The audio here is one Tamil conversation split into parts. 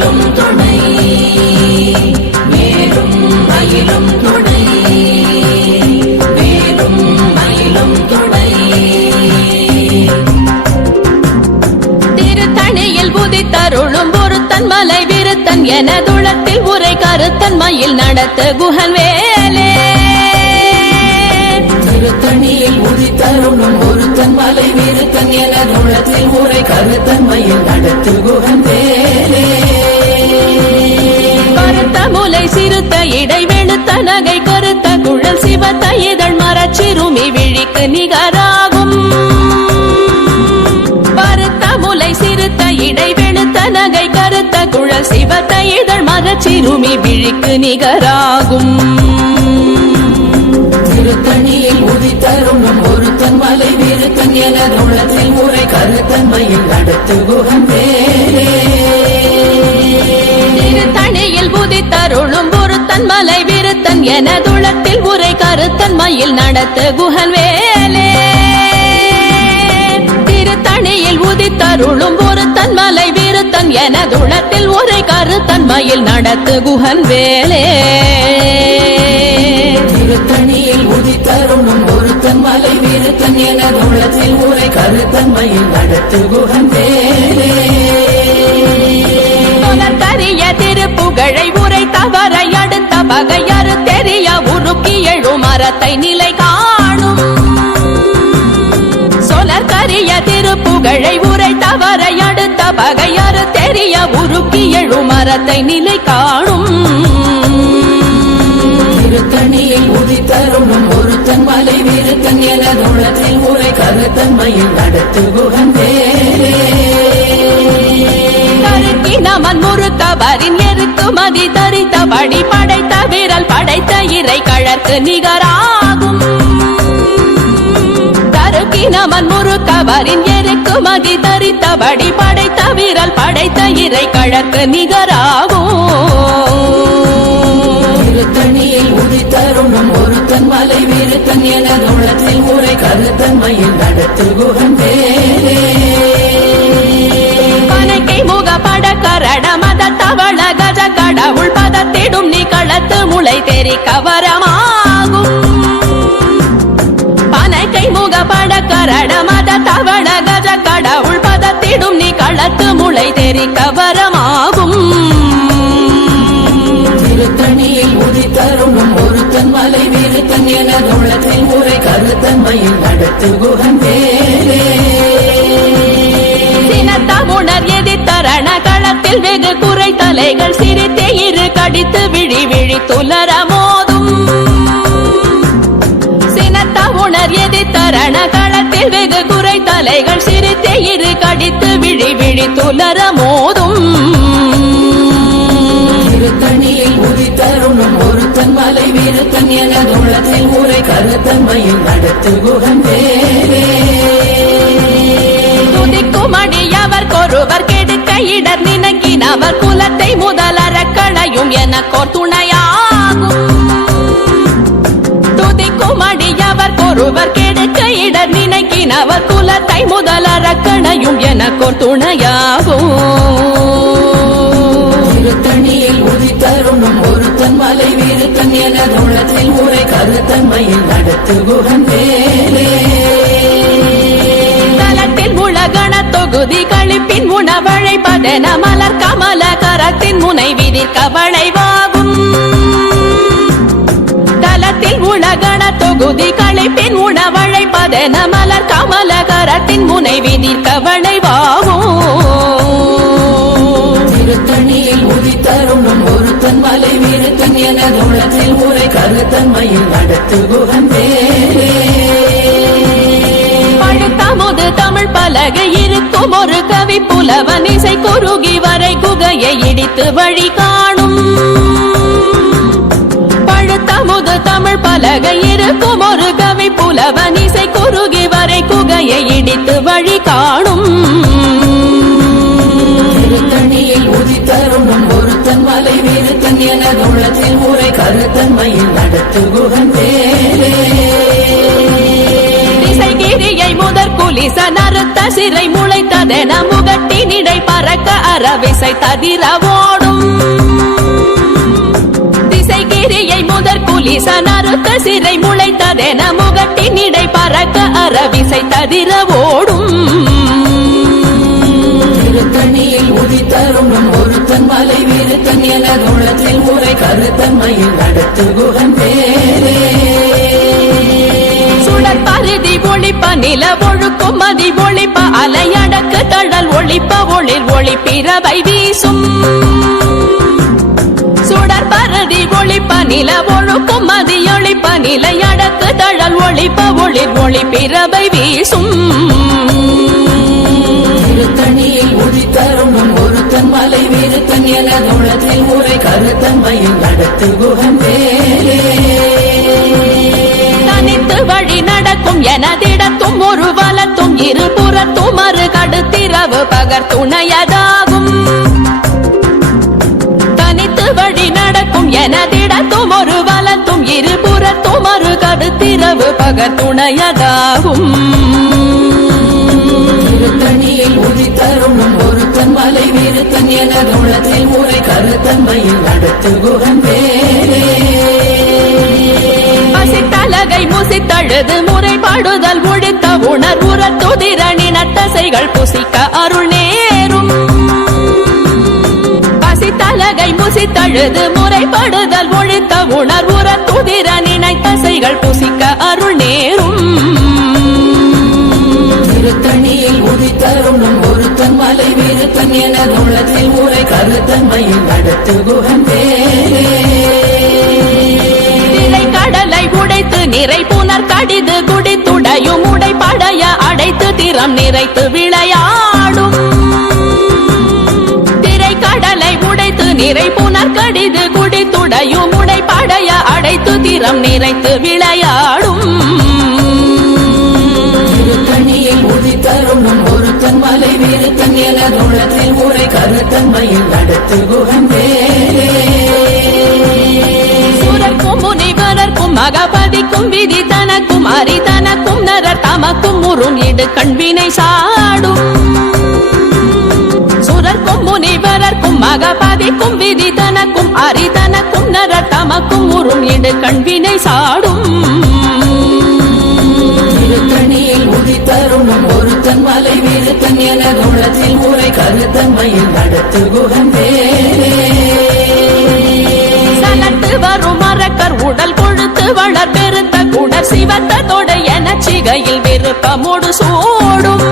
மயிலும் துணை மேலும் மயிலும் துணை மேலும் மயிலும் துணை திருத்தணியில் புதித்தருளும் ஒருத்தன் மலை விருத்தன் என துளத்தில் உரை கருத்தன் மயில் நடத்த குஹன் வேலே திருத்தணியில் உதித்தருளும் ஒருத்தன் மலை விருத்தன் என துளத்தில் உரை கருத்தன் மயில் நடத்து குஹன் வேலே கருத்த முலை சிறுத்த இடை வெளுத்த நகை கருத்த குழல் சிவத்த இதழ் மரச்சிறுமி விழிக்கு நிகராகும் பருத்த முலை சிறுத்த இடை வெளுத்த நகை கருத்த குழல் சிவத்த இதழ் மரச்சிறுமி விழிக்கு நிகராகும் திருத்தணியில் உதித்தருளும் ஒருத்தன் மலை விருத்தன் என துளத்தில் உரை கருத்தன் மயில் நடத்து குஹன் வேலே திருத்தணியில் புதித்தருளும் ஒருத்தன் மலை விருத்தன் என துளத்தில் உரை கருத்தன் மயில் நடத்து குஹன் வேலே திருத்தணியில் உதித்தருளும் ஒருத்தன் மலை விருத்தன் என துளத்தில் உரை கருத்தன் மயில் நடத்து குஹன் வேலே திருத்தணியில் உதித்தருளும் ஒருத்தன் மலை விருத்தன் என துளத்தில் உரை கருத்தன் மயில் நடத்து குஹன் வேலே கரிய திருப்புகழை உரை தவறை அடுத்த பகையறு தெரிய உருக்கி எழும் மரத்தை நிலை காணும் சொலற்கரிய திருப்புகழை உரை தவறை அடுத்த பகையறு தெரிய உருக்கி எழும் மரத்தை நிலை காணும் திருத்தணியில் உதித்தருளும் ஒருத்தன் மலை விருத்தன் என துளத்தில் உரை கருத்தன் மயில் நடத்து குஹன் வேலே நமன் முறுக்கவரின் எருக்குமதி தரித்தபடி படைத்த விரல் படைத்த இறை கழற்கு நிகராகும் தருக்கி நமன் முறுக்கவரின் எருக்குமதி தரித்தபடி படைத்த விரல் படைத்த இறை கழற்கு நிகராகும் திருத்தணியில் உதித்தருளும் ஒருத்தன் மலை விருத்தன் என துளத்தில் உரை கருத்தன் மயில் நடத்து குஹன் வேலே முக பட கரட மத தவள கஜ கடவுள் பதத்திடும் நீ களத்து முளை தெரி கவரமாகும் பனைக்கை முக பட கரட மத தவள கஜ கடவுள் பதத்திடும் நீ களத்து முளை தெரி கவரமாகும் திருத்தணியில் உதித்தருளும் ஒருத்தன் மலை விருத்தன் என துளத்தில் உரை கருத்தன் மயில் நடத்து குஹன் வேலே உணர் எதிர்த்தரண களத்தில் வெகு குறை தலைகள் சிரித்தே இரு கடித்து விழி விழி துலர மோதும் சினத்த உணர் எதிர்த்தரண களத்தில் வெகு குறை தலைகள் சிரித்தே இரு கடித்து விழி விழி துலர மோதும் திருத்தணியில் உதித்தருளும் ஒருத்தன் மலை விருத்தன் என துளத்தில் உரை கருத்தன் மயில் நடத்து குஹன் வேலே துதிக்குமடியவர் கொருவர் கெடுக்க இடர் நினைக்கினவர் குலத்தை முதலற களையும் எனக்கோர் துணையாகும் துதிக்குமடியவர் கொருவர் கெடுக்க இடர் நினைக்கினவர் குலத்தை முதலற களையும் எனக்கோர் துணையாகும் திருத்தணியில் உதித்தருளும் ஒருத்தன் மலை விருத்தன் என துளத்தில் உரை கருத்தன் மயில் நடத்து குஹன் வேலே உலகண தொகுதி கழிப்பின் உணவழை பதன மலர் கமல கரத்தின் முனை விதிர் கவளைவாகும் தலத்தில் உலகண தொகுதி கழிப்பின் உணவழை பதன மலர் கமல கரத்தின் முனை விதிர் கவளைவாகும் திருத்தணியில் உதித்தருளும் ஒருத்தன் மலை விருத்தன் என துளத்தில் உரை கருத்தன் மயில் நடத்து குஹன் வேலே பழுத்தமுது தமிழ் பலகை இருக்கும் ஒரு கவி புலவன் இசை குறுகி வரை குகையை இடித்து வழி காணும் பழுத்தமுது தமிழ் பலகை இருக்கும் ஒரு கவி புலவன் இசை குறுகி வரை குகையை இடித்து வழி காணும் திருத்தணியில் உதித்தருளும் ஒருத்தன் மலை விருத்தன் என துளத்தில் உரை கருத்தன் மயில் நடத்து குஹன் வேலே கிரியை முதற் குலிச நறுத்த சிறை முளைத்ததென முகட்டினிடை பறக்க அறவிசை ததிர ஓடும் திசைகிரியை முதற் குலிசன் அறுத்த சிறை முளைத்ததென முகட்டின் இடை பறக்க அறவிசை ததிர ஓடும் திருத்தணியில் உதித்தரும் ஒருத்தன் மலை விருத்தன் என உள்ளத்தில் உரை கருத்தன்மையில் நடத்து குகன் பேரே சுடர் பருதி ஒளிப்ப நில ஒழுக்கும் மதி ஒளிப்ப அலையடக்கு தழல் ஒளிப்ப ஒளிர் ஒளிப்பிறவை வீசும் சுடர் பருதி ஒளிப்ப நில ஒழுக்கும் மதி ஒளிப்ப நிலையடக்கு தழல் ஒளிப்ப ஒளிர் ஒளிப்பிறவை வீசும் திருத்தணியில் உதித்தரும் ஒருத்தன் மலை விருத்தன் என உள்ளத்தில் உரை கருத்தன்மையில் நடத்து குகன் பேரே தனித்து வழி நடக்கும் எனதிடத்தும் ஒரு வலத்தும் இருபுறத்தும் மறு கடுத்திரவு பகர் துணையதாகும் தனித்து வழி நடக்கும் எனதிடத்தும் ஒரு வலத்தும் இருபுறத்தும் மறு கடுத்திரவு பகர் துணையதாகும் திருத்தணியில் உதித்தரும் ஒருத்தன் மலை விருத்தன் என உள்ளத்தில் உரை கருத்தன்மையில் நடத்து குகன் பேரே பசித்தலகை முசித்தழுது முறைப்பாடுதல் ஒழித்த உணர்வுற துதிரணின தசைகள் புசிக்க அருள் நேரும் பசித்தலகை முசித்தழுது முறைப்படுதல் ஒழித்த உணர்வுற துதிரணின தசைகள் புசிக்க அருள் நேரும் திருத்தணியில் உதித்தரும் ஒருத்தன் மலை விருத்தன் என உள்ளத்தில் உரை கருத்தன்மையில் நடத்து குகன் பேரே கடலை உடைத்து நிறை புனர் கடிது குடித்துடையும் உடைப்படைய அடைத்து திறம் நிறைத்து விளையாடும் திரை கடலை உடைத்து நிறை புனர் கடிது குடித்துடையும் உடைப்படைய அடைத்து திறம் நிறைத்து விளையாடும் திருத்தணியில் உதித்தரும் ஒருத்தன் மலை விருத்தன் என உள்ளத்தில் உரை கருத்தன்மையில் நடத்து குகன் பேரே முனிவரர்க்கும் மகபதிக்கும் விதி தனக்கும் அரிதனக்கும் நரர் தமக்கும் உறும் இடு கண்வினை சாடும் சுரர்க்கும் முனிவரர்க்கும் மகபதிக்கும் விதி தனக்கும் அரிதனக்கும் நரர் தமக்கும் உறும் இடு கண்வினை சாடும் திருத்தணியில் உதித்தரும் ஒருத்தன் மலை விருத்தன் என உள்ளத்தில் உரை கருத்தன்மையில் நடத்து குகன் பேரே வரும் மரக்கர் உடல் கொழுத்து வளர் பெருத்த குடர் சிவத்த தொடை என சிகையில் விருப்பமோடு சூடும்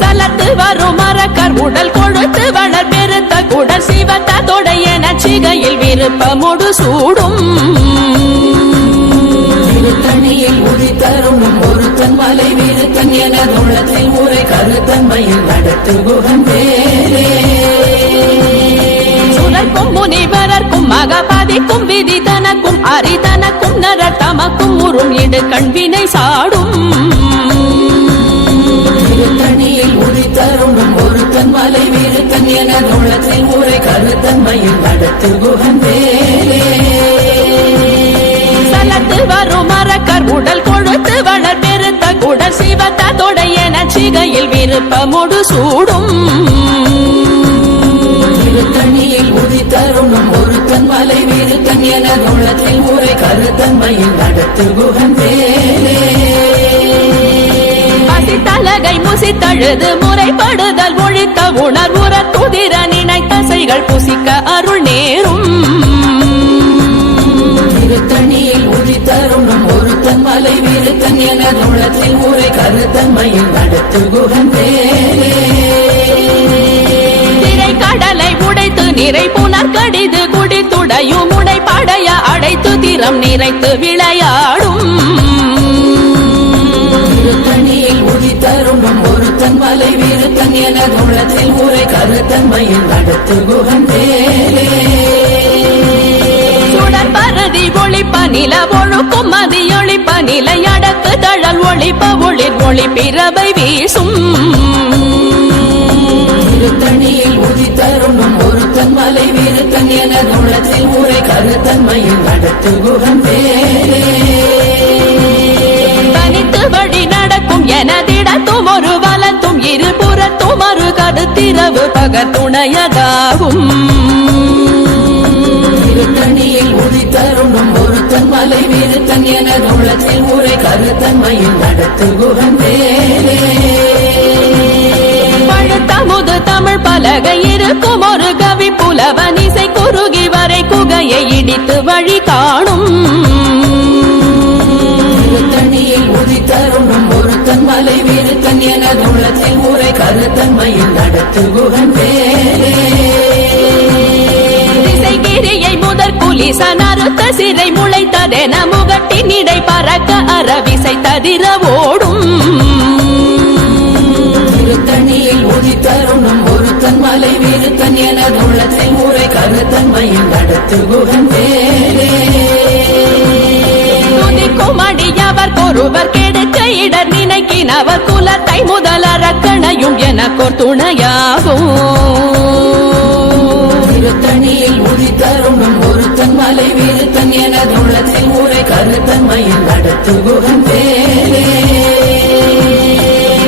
சலத்து வரும் மரக்கர் உடல் கொழுத்து வளர் பெருத்த குடர் சிவத்த தொடை என சிகையில் விருப்பமோடு சூடும் திருத்தணியில் உதித்தரும் ஒருத்தன் மலை விருத்தன் என உள்ளத்தில் உரை கருத்தன்மையில் நடத்து குகன் பேரே சுரர்க்கும் முனிவரர்க்கும் மகபதிக்கும் விதி தனக்கும் அரிதனக்கும் நரர் தமக்கும் உறும் இடு கண்வினை சாடும் திருத்தணியில் உதித்தரும் ஒருத்தன் மலை விருத்தன் என உள்ளத்தில் உரை கருத்தன்மையில் நடத்து குகன் பேரே சலத்து வரும் மரக்கர் உடல் கொழுத்து வளர் பெருத்த குடர் சிவத்த தொடை என சிகையில் விருப்பமோடு சூடும் திருத்தணியில் உதித்தரும் ஒருத்தன் மலை விருத்தன் என உள்ளத்தில் உரை கருத்தன்மையில் நடத்து குகன் பேரே பசித்தலகை முசித்தழுது முறைப்படுதல் ஒழித்த உணர்வுற துதிர நினைத்தசைகள் புசிக்க அருள் நேரும் திருத்தணியில் உதித்தரும் ஒருத்தன் மலை விருத்தன் என உள்ளத்தில் உரை கருத்தன்மையில் நடத்து குகன் பேரே கடலை உடைத்து நிறை புனர் கடிது குடித்துடையும் உடைப்படைய அடைத்து திறம் நிறைத்து விளையாடும் திருத்தணியில் உதித்தரும் ஒருத்தன் மலை விருத்தன் என உள்ளத்தில் உரை கருத்தன்மையில் நடத்து குகன் பேரே சுடர் பருதி ஒளிப்ப நில ஒழுக்கும் மதி ஒளிப்ப நிலையடக்கு தழல் ஒளிப்ப ஒளிர் ஒளிப்பிறவை வீசும் திருத்தணியில் உதித்தரும் ஒருத்தன் மலை விருத்தன் என உள்ளத்தில் உரை கருத்தன்மையில் நடத்து குகன் பேரே தனித்து வழி நடக்கும் எனதிடத்தும் ஒரு வலத்தும் இருபுறத்தும் மறு கடுத்து திரவு பகத்துணையதாகும். திருத்தணியில் உதித்தருணும் ஒருத்தன் மலை வீருத்தன் எனது உள்ளத்தில் ஊரை கருத்தன்மையில் நடத்துகுகன் வேலே. பழுத்தமுது தமிழ் பலகை இருக்கும் ஒரு கவி புலவன் இசை குறுகி வரை குகையை இடித்து வழி காணும். திருத்தணியில் உதித்தருணும் ஒருத்தன் மலை வீருத்தன் எனது உள்ளத்தில் ஊரை கருத்தன்மையில் நடத்துகுகன் வேலே. திசைகிரியை முதற் புலிசன் அறுத்த சிறை முளைத்ததென முகட்டின் இடை பறக்க அறவிசை ததிர ஓடும். திருத்தணியில் உதித்தருணும் ஒருத்தன் மலை வீருத்தன் எனது உள்ளத்தில் ஊரை கருத்தன்மையில் நடத்துகுகன் வேலே. துதிக்கும் அடியவர் ஒருவர் கெடுக்க இடர் நினைக்கினவர் குலத்தை முதலறக்கணையும் எனக்கோர் துணையாகும். திருத்தணியில் உதித்தருணும் ஒருத்தன் மலை வீருத்தன் எனது உள்ளத்தில் ஊரை கருத்தன்மையில் நடத்துகுகன் வேலே.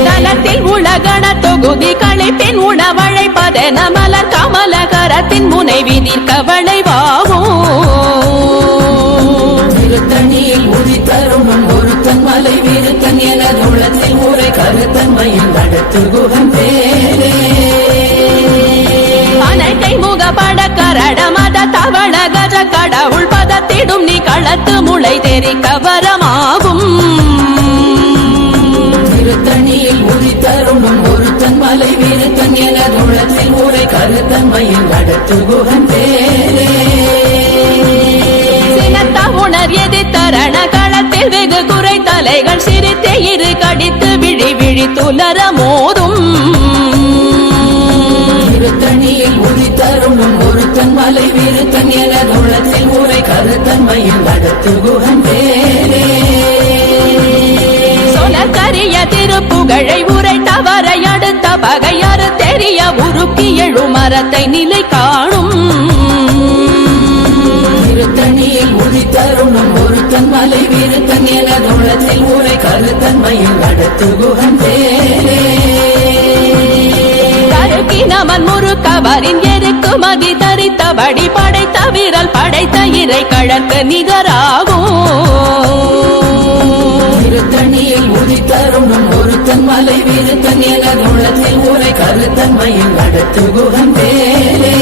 தலத்தில் உலகண தொகுதி களைப்பின் உணவழைப்பதென மலர் கமலகரத்தின் முனை விதிர் கவளைவாகும். திருத்தணியில் உதித்தருணும் ஒருத்தன் மலை வீருத்தன் எனது உள்ளத்தில் ஊரை கருத்தன்மையில் நடத்துகுகன் வேலே. அனைத்தை முகப்பட கரட மத தவள கஜ கடவுள் பதத்திடும் நீ களத்து முளை தெரி கவரமாகும். திருத்தணியில் உதித்தருணும் ஒருத்தன் மலை வீருத்தன் எனது உள்ளத்தில் ஊரை கருத்தன்மையில் நடத்துகுகன் வேலே. சினத்த உணர் எதிர்த்தரண களத்தில் வெகு குறை தலைகள் சிரித்து இரு கடித்து விழி விழி துலர மோதும். திருத்தணியில் உதித்தருணும் ஒருத்தன் மலை வீருத்தன் எனது உள்ளத்தில் ஊரை கருத்தன்மையில் நடத்துகுகன் வேலே. சொலக்கரிய திருப்புகழை உரை தவறை அடுத்த பகையாறு தெரிய உருக்கி எழு மரத்தை நிலை காணும். திருத்தணியில் உதித்தருணும் ஒருத்தன் மலை வீருத்தன் எனது உள்ளத்தில் ஊரை கருத்தன்மையில் நடத்துகுகன் வேலே. நமன் முறுக்கவரின் எருக்கு மதி தரித்தபடி படைத்த வீரல் படைத்த இறை கழற்கு நிகராகும். திருத்தணியில் உதித்தருணும் ஒருத்தன் மலை வீருத்தன் எனது உள்ளத்தில் ஊரை கருத்தன்மையில் நடத்துகுகன் வேலே.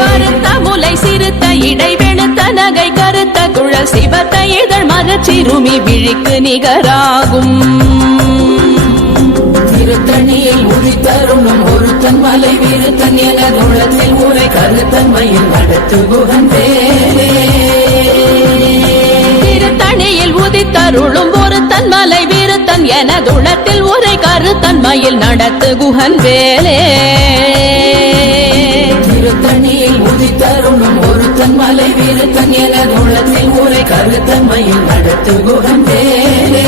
கருத்த முலை சிறுத்த இடை வெளுத்த நகை கருத்த குழல் சிவத்த இதழ் மரச்சிறுமி விழிக்கு நிகராகும். திருத்தணியில் உதித்தருணும் ஒருத்தன் மலை வீருத்தன் எனது உள்ளத்தில் ஊரை கருத்தன்மையில் நடத்துகுகன் வேலே. திருத்தணியில் உதித்தருளும் ஒருத்தன் மலை வீருத்தன் எனதுளத்தில் உரை கருத்தன்மையில் நடத்துகுகன் வேலே. திருத்தணியில் உதித்தருணும் ஒருத்தன் மலை வீருத்தன் எனது உள்ளத்தில் ஊரை கருத்தன்மையில் நடத்துகுகன் வேலே.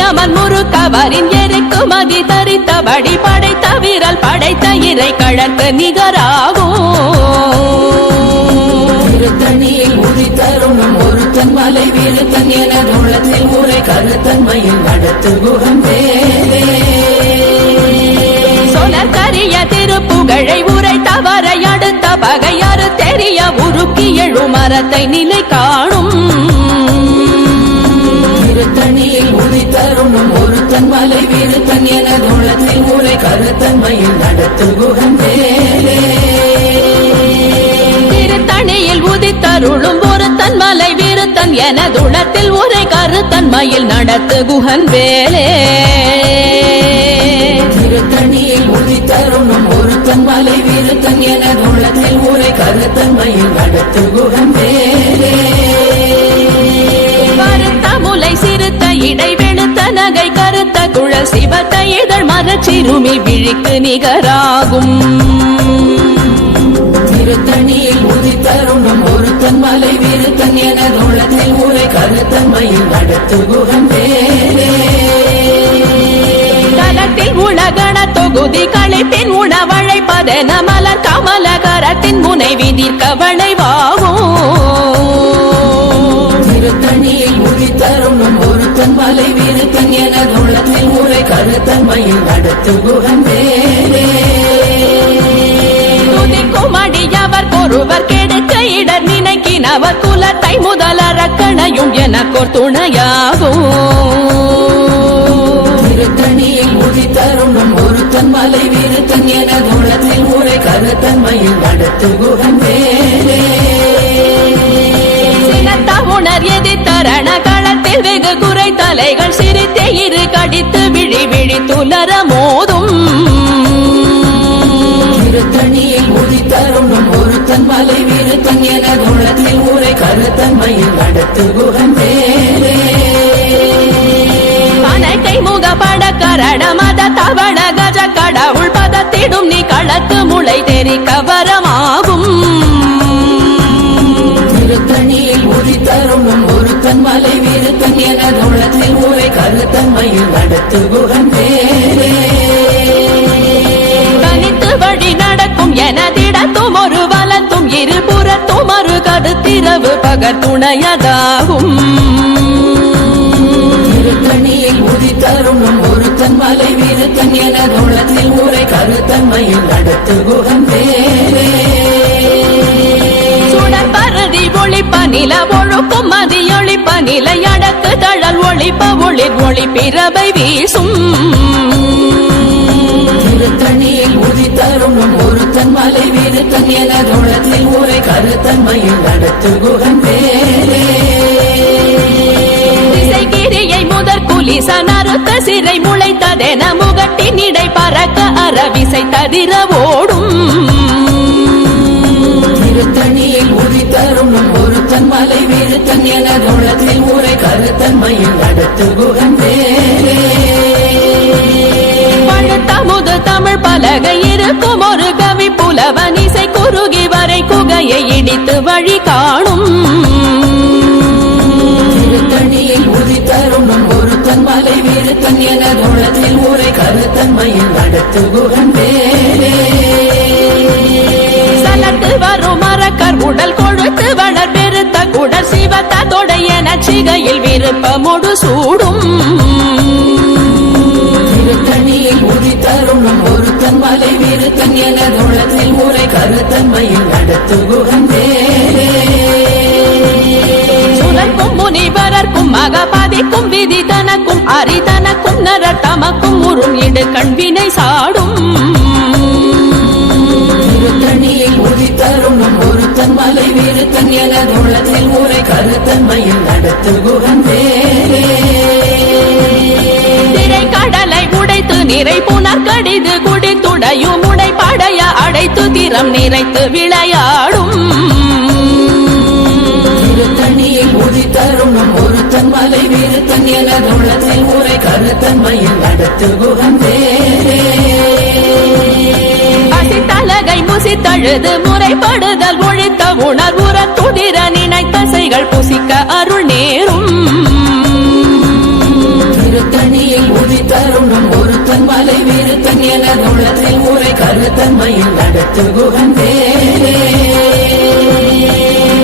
நமன் முறுக்கவரின் எருக்கு மதி தரித்தபடி படைத்த வீரல் படைத்த இறை கழற்கு நிகராகும். திருத்தணியில் உதித்தருணும் ஒருத்தன் மலை வீருத்தன் எனது உள்ளத்தில் ஊரை கருத்தன்மையில் நடத்துகுகன் வேலே. சொலக்கரிய திருப்புகழை உரை தவறை அடுத்த பகையாறு தெரிய உருக்கி எழு மரத்தை நிலை காணும். திருத்தணியில் உதித்தருணும் ஒருத்தன் மலை வீருத்தன் எனது உள்ளத்தில் ஊரை கருத்தன்மையில் நடத்துகுகன் வேலே. திருத்தணியில் உதித்தருளும் ஒருத்தன் மலை வீருத்தன் எனதுளத்தில் உரை கருத்தன்மையில் நடத்துகுகன் வேலே. திருத்தணியில் உதித்தருணும் ஒருத்தன் மலை வீருத்தன் எனது உள்ளத்தில் ஊரை கருத்தன்மையில் நடத்துகுகன் வேலே. கருத்த முலை சிறுத்த இடை வெளுத்த நகை கருத்த குழல் சிவத்த இதழ் மரச்சிறுமி விழிக்கு நிகராகும். திருத்தணியில் உதித்தருணும் ஒருத்தன் மலை வீருத்தன் எனது உள்ளத்தில் ஊரை கருத்தன்மையில் நடத்துகுகன் வேலே. தலத்தில் உலகண தொகுதி களைப்பின் உணவழைப்பதென மலர் கமலகரத்தின் முனை விதிர் கவளைவாகும். திருத்தணியில் உதித்தருணும் ஒருத்தன் மலை வீருத்தன் எனது உள்ளத்தில் ஊரை கருத்தன்மையில் நடத்து குகன் வேலே துதிக்கும் அடியவர் ஒருவர் கெடுக்க இடர் நினைக்கினவர் குலத்தை முதலரக்கணையும் எனக்கோர் துணையாகும் திருத்தணியில் உதித்தருணும் ஒருத்தன் மலை விருத்தன் என தோளத்தில் ஊரை கருத்தன்மையில் நடத்து குகன் வேலே உணர் எதிர்த்தரண களத்தில் வெகு குறை தலைகள் சிரித்தே இரு கடித்து விழி விழி துலர மோதும் திருத்தணியில் உதித்தருணும் ஒருத்தன் மலை விருத்தன் என தோளத்தில் ஊரை கருத்தன்மையில் நடத்து குகன் வேலே அனைக்கை முகப்பட கரண மத தவண கஜ கடவுள் பதத்திடும் நீ களத்து முளை தெரிக்க வரமாகும் திருத்தணியில் உதித்தருணும் ஒருத்தன் மலை விருத்தன் என தோளத்தில் ஊரை கருத்தன்மையில் நடத்து குகன் வேலே தனித்து வழி நடக்கும் எனதிடத்தும் ஒரு வலத்தும் இருபுறத்தும் மறு கருத்திரவு பகர் துணையதாகும் திருத்தணியில் உதித்தருணும் ஒருத்தன் மலை விருத்தன் என தோளத்தில் ஊரை கருத்தன்மையில் நடத்து குகன் வேலே பருதி ஒளிப்ப நில ஒழுக்கும் மதியொளிப்ப நிலை அடக்கு தழல் ஒளிப்ப ஒளிர் ஒளி பிறவை வீசும் திருத்தணியில் உதித்தருணும் ஒருத்தன் மலை விருத்தன் என தோளத்தில் ஊரை கருத்தன்மையில் நடத்து குகன் வேலே திசைகிரியை முதற் குலிச நறுத்த சிறை முளைத்ததென முகட்டின் இடை பறக்க அறவிசை ததிர ஓடும் திருத்தணியில் உதித்தருணும் ஒருத்தன் மலை விருத்தன் என தோளத்தில் ஊரை கருத்தன்மையில் நடத்து குகன் வேலே பழுத்தமுது தமிழ் பலகை இருக்கும் ஒரு கவி புலவன் இசை குறுகி வரை குகையை இடித்து வழி காணும் திருத்தணியில் உதித்தருணும் ஒருத்தன் மலை விருத்தன் என தோளத்தில் ஊரை கருத்தன்மையில் நடத்து குகன் வேலே சலத்து வரும் மரக்கர் உடல் கொழுத்து வளர் பெருத்த குடல் சிவத்த தொடைய நச்சிகையில் விருப்பமோடு சூடும் திருத்தணியில் உதித்தருணும் ஒருத்தன் மலை விருத்தன் என தோளத்தில் ஊரை கருத்தன்மையில் நடத்து குகன் வேலே சுழற்கும் முனிவரர்க்கும் மகபாதிக்கும் விதி தனக்கும் அரிதனக்கும் நரர் தமக்கும் உறும் இடு கண்வினை சாடும் திருத்தணியில் உதித்தருணும் ஒருத்தன் மலை விருத்தன் என தோளத்தில் ஊரை கருத்தன்மையில் நடத்து குகன் வேலே திரை கடலை உடைத்து நிறை புனர் கடிது குடித்துடையும் உடை படைய அடைத்து திறம் நிறைத்து விளையாடும் திருத்தணியில் உதித்தருணும் ஒருத்தன் மலை விருத்தன் என தோளத்தில் ஊரை கருத்தன்மையில் நடத்து குகன் வேலே தலகை முசித்தழுது முறைப்படுதல் ஒழித்த உணர்வுற துதிர நினைத்தசைகள் புசிக்க அருள் நேரும் திருத்தணியில் உதித்தருணும் ஒருத்தன் மலை விருத்தன் என தோளத்தில் ஊரை கருத்தன்மையில் நடத்து குகன் வேலே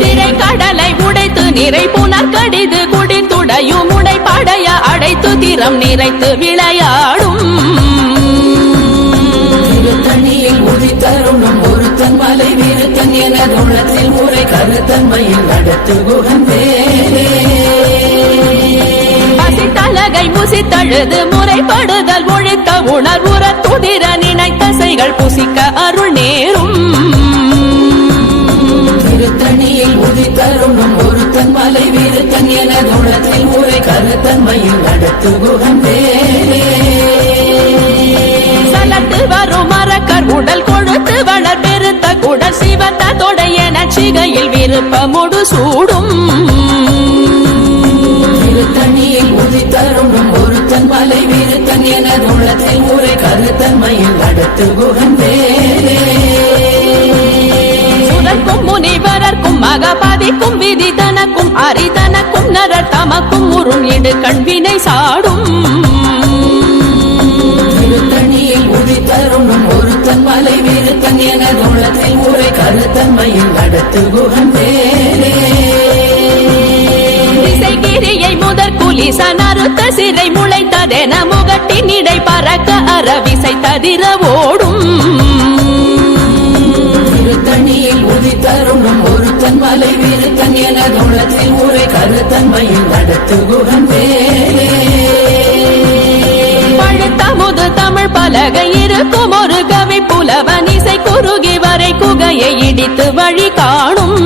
திரை கடலை உடைத்து நிறை புனர் கடிது குடித்துடையும் உடை படைய அடைத்து திறம் நிறைத்து விளையாடும் திருத்தணியில் உதித்தருணும் ஒருத்தன் மலை விருத்தன் என தோளத்தில் ஊரை கருத்தன்மையில் நடத்து குகன் வேலே தலகை முசித்தழுது முறைப்படுதல் ஒழித்த உணர்வுற துதிர நினைத்தசைகள் புசிக்க அருள் நேரும் திருத்தணியில் உதித்தருணும் ஒருத்தன் மலை விருத்தன் என தோளத்தில் ஊரை கருத்தன்மையில் நடத்து குகன் வேலே சலத்து வரும் மரக்கர் உடல் கொழுத்து வளர் பெருத்த குடல் சிவத்த தொடைய நச்சிகையில் விருப்பமோடு சூடும் திருத்தணியில் உதித்தருணும் ஒருத்தன் மலை விருத்தன் என தோளத்தில் ஊரை கருத்தன்மையில் நடத்து குகன் வேலே சுழற்கும் முனிவரர்க்கும் மகபாதிக்கும் விதி தனக்கும் அரிதனக்கும் நரர் தமக்கும் உறும் இடு கண்வினை சாடும் திருத்தணியில் உதித்தருணும் ஒருத்தன் மலை விருத்தன் என தோளத்தில் ஊரை கருத்தன்மையில் நடத்து குகன் வேலே திசைகிரியை முதற் ஈசன் அறுத்த சிறை முளைத்ததென முகட்டின் இடை பறக்க அரவிசை ததிர ஓடும் திருத்தணியில் உதித்தருணும் ஒருத்தன் மலை விருத்தன் என தோளத்தில் உரை கருத்தன்மையில் நடத்து குகன் வேலே பழுத்தமுது தமிழ் பலகை இருக்கும் ஒரு கவி புலவன் இசை குறுகி வரை குகையை இடித்து வழி காணும்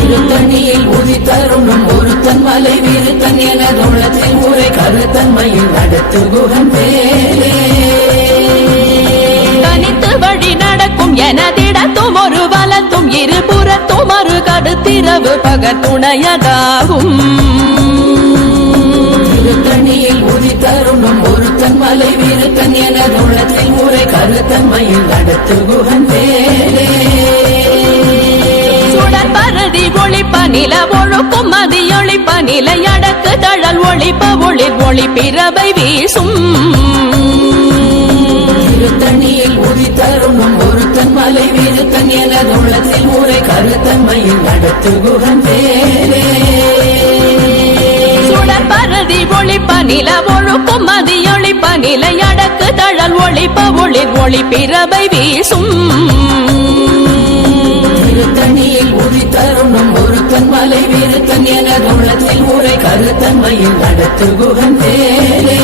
திருத்தணியில் உதித்தருணும் ஒருத்தன் மலை விருத்தன் என தோளத்தில் உரை கருத்தன்மையில் நடத்து குகன் வேலே தனித்து வழி நடக்கும் எனதிடத்தும் ஒரு வலத்தும் இருபுறத்தும் ஒரு கடுத்திரவு பகத்துணையதாகும் திருத்தணியில் உதித்தருணும் ஒருத்தன் மலை விருத்தன் என தோளத்தில் உரை கருத்தன்மையில் நடத்து குகன் வேலே சுடர் பரதி ஒளிப்ப நில ஒழுக்கும் மதியொளிப்ப நிலை அடக்கு தழல் ஒளிப்ப ஒளிர் ஒளி பிறவை வீசும் திருத்தணியில் உதித்தருணும் ஒருத்தன் மலை விருத்தன் என தோளத்தில் உரை கருத்தன்மையில் நடத்து குகன் வேலே சுடர் பரதி ஒளிப்ப நில ஒழுக்கும் மதியொளிப்ப நிலை அடக்கு தழல் ஒளிப்ப ஒளிர் ஒளி பிறவை வீசும் திருத்தணியில் உதித்தருணும் ஒருத்தன் மலை விருத்தன் என தோளத்தில் உரை கருத்தன்மையில் நடத்து குகன் வேலே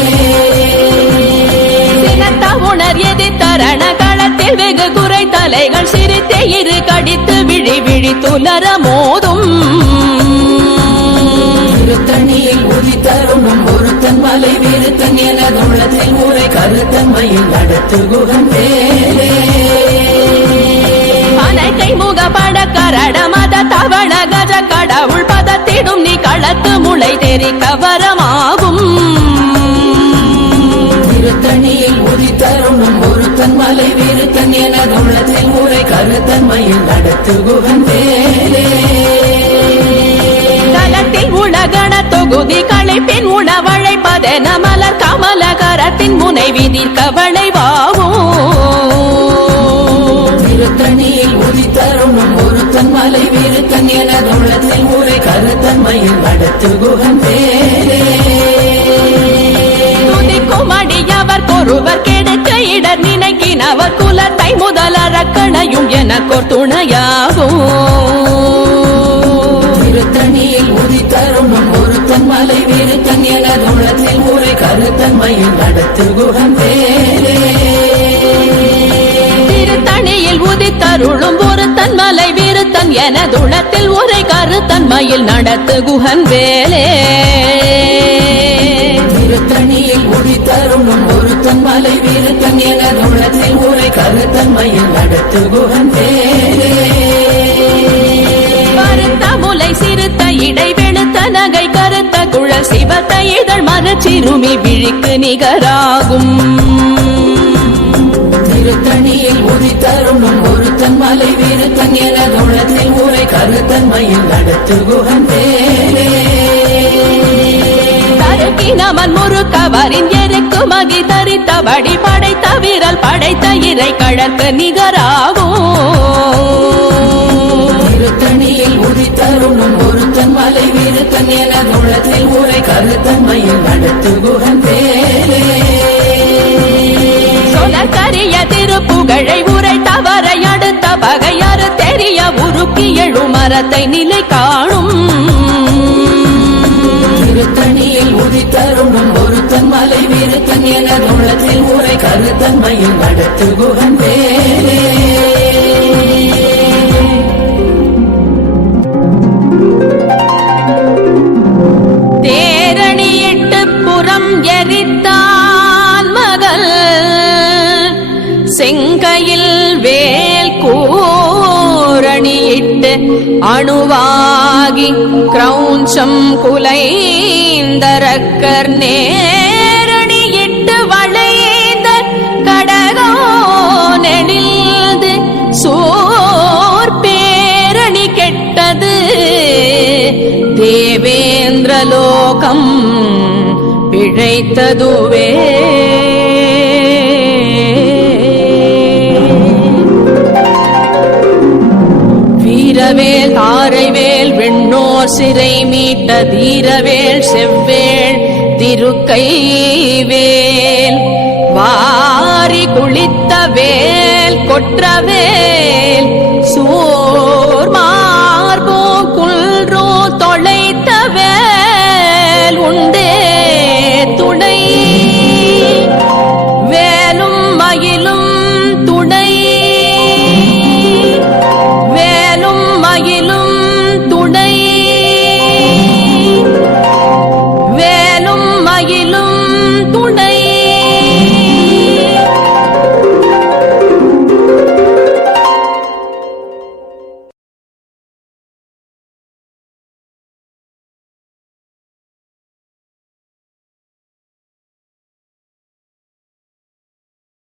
சினத்த உணர் எதிர்த்தரண களத்தில் வெகு குறை தலைகள் சிரித்தே இரு கடித்து விழி விழி துலர மோதும் திருத்தணியில் உதித்தருணும் ஒருத்தன் மலை விருத்தன் என தோளத்தில் உரை கருத்தன்மையில் நடத்து குகன் வேலே அனைக்கை முகப்பட கரட மத தவள கஜ கடவுள் பதத்திடும் நீ களத்து முளை தெரி கவரமாகும் திருத்தணியில் உதித்தருணும் ஒருத்தன் மலை விருத்தன் என தோளத்தில் உரை கருத்தன்மையில் நடத்து குகன் வேலே தலத்தில் உலகண தொகுதி களைப்பின் உணவழைப்பதென மலர் கமல கரத்தின் முனை விதிர் கவளைவாகும் திருத்தணியில் உதித்தருணும் ஒருத்தன் மலை விருத்தன் என தோளத்தில் உரை கருத்தன்மையில் நடத்து குகன் வேலே துதிக்கும் அடியவர் கொருவர் கெடுக்க இடர் நினைக்கினவர் குலத்தை முதலறக்கணையும் எனக்கோர் துணையாகும் திருத்தணியில் உதித்தருணும் ஒருத்தன் மலை விருத்தன் என தோளத்தில் உரை கருத்தன்மையில் நடத்து குகன் வேலே திருத்தணியில் உதித்தருளும் ஒருத்தன் மலை விருத்தன் என துளத்தில் உரை கருத்தன்மையில் நடத்து குகன் வேலே திருத்தணியில் உதித்தருணும் ஒருத்தன் மலை விருத்தன் என தோளத்தில் உரை கருத்தன்மையில் நடத்து குகன் வேலே கருத்த முலை சிறுத்த இடை வெளுத்த நகை கருத்த குழல் சிவத்த இதழ் மரச்சிறுமி விழிக்கு நிகராகும் திருத்தணியில் உதித்தருணும் ஒருத்தன் மலை விருத்தன் என தோளத்தில் உரை கருத்தன்மையில் நடத்து குகன் வேலே தருக்கினவன் முறுக்கவரின் எருக்கு மகி தரித்தபடி படைத்த விரல் படைத்த இறை கழற்கு நிகராகும் திருத்தணியில் உதித்தருணும் ஒருத்தன் மலை விருத்தன் என தோளத்தில் உரை கருத்தன்மையில் நடத்து குகன் வேலே சொலக்கரிய திருப்புகழை உரைத்தவரை அடுத்த பகையறு தெரிய உருக்கி எழும் மரத்தை நிலை காணும் திருத்தணியில் உதித்தருணும் ஒருத்தன் மலை விருத்தன் என தோளத்தில் உரை கருத்தன்மையில் நடத்து குகன் வேலே தேரணியிட்டு புறம் எரித்தான் மகள் செங்கையில் வேல் கூரணியிட்டு அணுவாகி கிரௌஞ்சம் குலைந்தரக்கர் நேரணியிட்டு வளைந்த கடகோ நெடில்து சோர் பேரணி கெட்டது தேவேந்திரலோகம் பிழைத்ததுவே வீரவேல் தாரைவேல் விண்ணோர் சிறை மீட்டு மீட்ட தீரவேள் செவ்வேள் திருக்கைவேல் வாரி குளித்த வேல் கொற்றவேல்